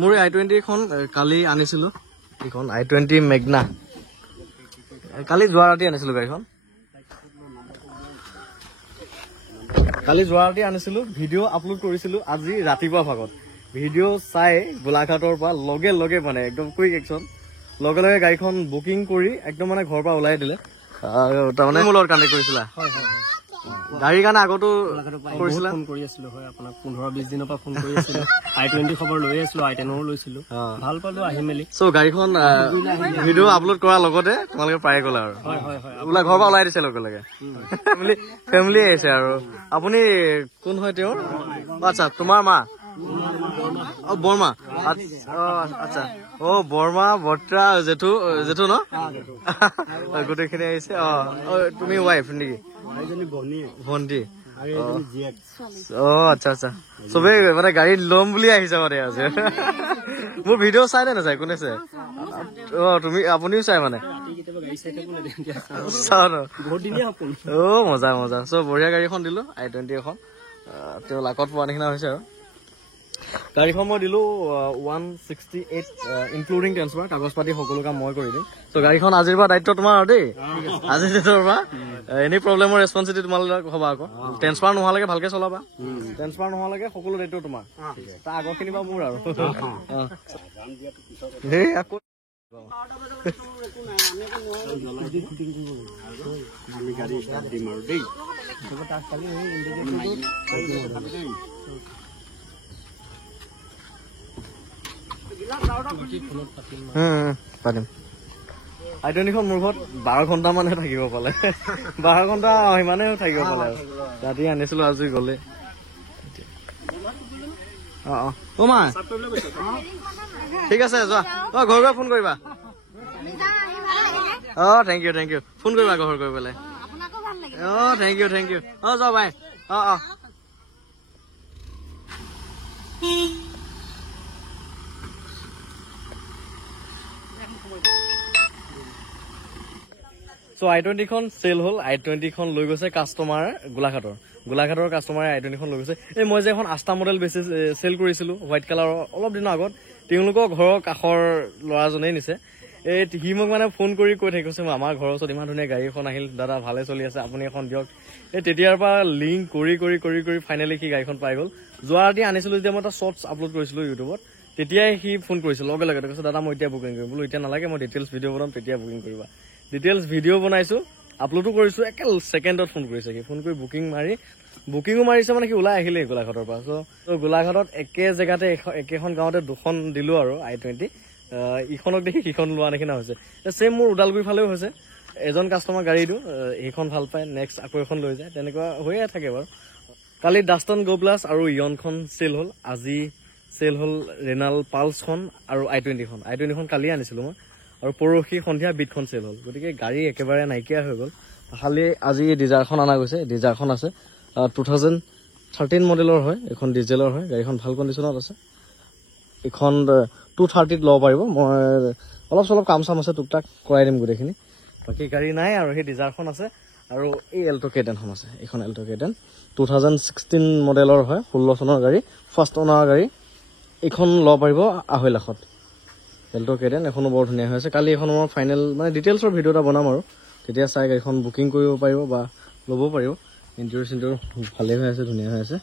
মোৰ i20 খন কালি আনিছিলো এইখন i20 মেগনা কালি যোৱা ৰাতি আনিছিলো গাড়ীখন কালি যোৱা ৰাতি আনিছিলো ভিডিঅ' আপলোড কৰিছিলো আজি ৰাতিপুৱা ভাগত ভিডিঅ' চাই গোলাঘাটৰ পৰা লগে লগে মানে একদম কুইক একচন লগে লগে গাড়ীখন বুকিং কৰি একদম মানে ঘৰৰ পৰা ওলাই দিলে তাৰমানে মোৰ লগত কানেক্ট কৰিছিলা গাড়ীৰ কাৰণে আগতো কৰিছিলা ফোন কৰি আছিলো হয় আপোনাক 15-20 দিনৰ পৰা ফোন কৰি আছিলো i20 খবৰ লৈ আছিলো i10ও লৈছিলো ভাল পালো আহি মেলি সো গাড়ীখন ভিডিঅ' আপলোড কৰাৰ লগতে তোমালোকে পাই গ'লা আৰু হয় হয় হয় ওলা ঘৰৰ পৰা ওলাই দিছে লগে লগে ফেমিলি আহিছে আৰু আপুনি কোন হয় তেওঁৰ আচ্ছা তোমাৰ মা বৰ্মা আচ্ছা বৰ্মা বৰ্তা জেঠু ন গোটেইখিনি আহিছে তুমি ৱাইফ নেকি ভণ্টি আচ্ছা আচ্ছা চবেই মানে গাড়ী ল'ম বুলি আহিছে মানে আজি মোৰ ভিডিঅ' চাই নে নাচাই কোনে চাই তুমি আপুনিও চাই মানে মজা মজা চ' বঢ়িয়া গাড়ীখন দিলো i20 এখন তেওঁ লাকত পোৱা নিচিনা হৈছে আৰু গাড়ীখন মই দিলো 168 ইনক্লুডিং ট্ৰেন্সফাৰ কাগজ পাতি সকলো কাম মই কৰি দিম চ' গাড়ীখন আজিৰ পৰা দায়িত্ব তোমাৰ আৰু দেই আজিৰ ডেটৰ পৰা এনি প্ৰব্লেমৰ ৰেছপন্সিবিলিটি তোমালোকে হ'বা আকৌ ট্ৰেন্সফাৰ নোহোৱালৈকে ভালকে চলাবা ট্ৰেন্সফাৰ নোহোৱালৈকে সকলো দায়িত্ব তোমাৰ তাৰ আগৰখিনি বা মোৰ আৰু সেই আকৌ পাতিম i20 খন মোৰ ঘৰত 12 ঘণ্টা মানহে থাকিব পালে 12 ঘণ্টা সিমানেও থাকিব পালে আৰু ৰাতি আনিছিলো আজি গলে মা ঠিক আছে যোৱা ঘৰ গৈ ফোন কৰিবা থেংক ইউ ফোন কৰিবা ঘৰ গৈ পেলাই থেংক ইউ যোৱা বাই চ' i20 খন চেল হ'ল i20 খন লৈ গৈছে কাষ্টমাৰ গোলাঘাটৰ কাষ্টমাৰে i20 খন লৈ গৈছে এই মই যে এখন আষ্টা মডেল বেছি চেল কৰিছিলো হোৱাইট কালাৰৰ অলপ দিনৰ আগত তেওঁলোকৰ ঘৰৰ কাষৰ ল'ৰাজনেই নিছে সি মোক মানে ফোন কৰি কৈ থাকিছে আমাৰ ঘৰৰ ওচৰত ইমান ধুনীয়া গাড়ী এখন আহিল দাদা ভালে চলি আছে আপুনি এখন দিয়ক তেতিয়াৰ পৰা লিংক কৰি ফাইনেলি সি গাড়ীখন পাই গ'ল যোৱা ৰাতি আনিছিলো যেতিয়া মই এটা শ্বৰ্টছ আপলোড কৰিছিলো ইউটিউবত তেতিয়াই সি ফোন কৰিছিল লগে লগে কৈছে দাদা মই এতিয়া বুকিং কৰিম বোলো এতিয়া নালাগে মই ডিটেইলছ ভিডিঅ' বনাম তেতিয়া বুকিং কৰিবা ডিটেইলছ ভিডিঅ' বনাইছো আপলোডো কৰিছো একে ছেকেণ্ডত ফোন কৰিছে সি ফোন কৰি বুকিঙো মাৰিছে মানে সি ওলাই আহিলে গোলাঘাটৰ পৰা চ' গোলাঘাটত একে জেগাতে একেখন গাঁৱতে দুখন দিলো আৰু i20 ইখনক দেখি সিখন লোৱা নিচিনা হৈছে ছেম মোৰ ওদালগুৰি ফালেও হৈছে এজন কাষ্টমাৰ গাড়ী দিওঁ সেইখন ভাল পায় নেক্সট আকৌ এখন লৈ যায় তেনেকুৱা হৈয়ে থাকে বাৰু কালি ডাষ্টন গো প্লাছ আৰু ইয়নখন চেল হ'ল আজি চেল হ'ল ৰেনাল পালছখন আৰু i20 খন কালি আনিছিলো মই আৰু পৰহি সন্ধিয়া বিটখন চেল হ'ল গতিকে গাড়ী একেবাৰে নাইকিয়া হৈ গ'ল খালি আজি ডিজাৰখন অনা গৈছে ডিজাৰখন আছে 2013 মডেলৰ হয় এখন ডিজেলৰ হয় গাড়ীখন ভাল কণ্ডিশ্যনত আছে এখন 230ত ল'ব পাৰিব মই অলপ চলপ কাম চাম আছে টুকটাক কৰাই দিম গোটেইখিনি বাকী গাড়ী নাই আৰু সেই ডিজাৰখন আছে আৰু এই এল্টো কেটেনখন আছে এইখন এল্টো কেটেন 2016 মডেলৰ হয় 16 চনৰ গাড়ী ফাৰ্ষ্ট অনাৰ গাড়ী এইখন ল'ব পাৰিব 2.5 লাখত এল্টো কেটেন এখনো বৰ ধুনীয়া হৈ আছে কালি এখন মই ফাইনেল মানে ডিটেইলছৰ ভিডিঅ' এটা বনাম আৰু তেতিয়া চাই গাড়ীখন বুকিং কৰিব পাৰিব বা ল'ব পাৰিব ইণ্টেৰিয়ৰ ভালেই হৈ আছে ধুনীয়া হৈ আছে